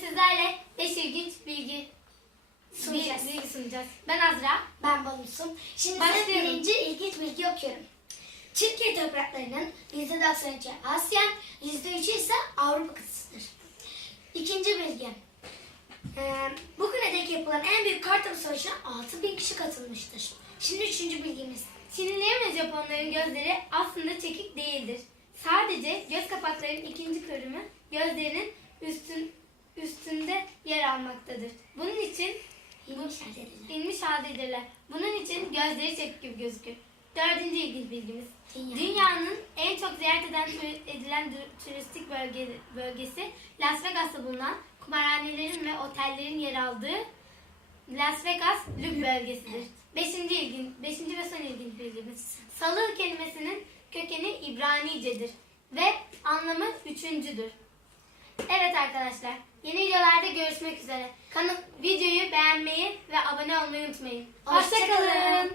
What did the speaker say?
sizlerle 5 ilginç bilgi Sunacağız. bilgi sunacağız. Ben Azra. Ben Balus'um. Şimdi size birinci ilginç bilgi okuyorum. Türkiye topraklarının %93'ü Asya, %3'ü ise Avrupa kıtasıdır. İkinci bilgi. Ee, bugüne dek yapılan en büyük kartopu savaşına 6000 kişi katılmıştır. Şimdi üçüncü bilgimiz. Çinlilerin ve Japonların gözleri aslında çekik değildir. Sadece göz kapaklarının ikinci kırımı gözlerinin üstün, üstünde yer almaktadır. Bunun için inmiş haldedirler. Bunun için gözleri çekik gibi gözükür. Dördüncü ilginç bilgimiz. Dünya. Dünyanın en çok ziyaret eden, edilen turistik bölge, bölgesi Las Vegas'ta bulunan kumarhanelerin ve otellerin yer aldığı Las Vegas Loop bölgesidir. Beşinci, ilgin, beşinci ve son ilginç bilgimiz. Salı kelimesinin kökeni İbranicedir ve anlamı üçüncüdür. Evet arkadaşlar, yeni videolarda görüşmek üzere. Kanal, videoyu beğenmeyi ve abone olmayı unutmayın. Hoşça kalın. Hoşçakalın.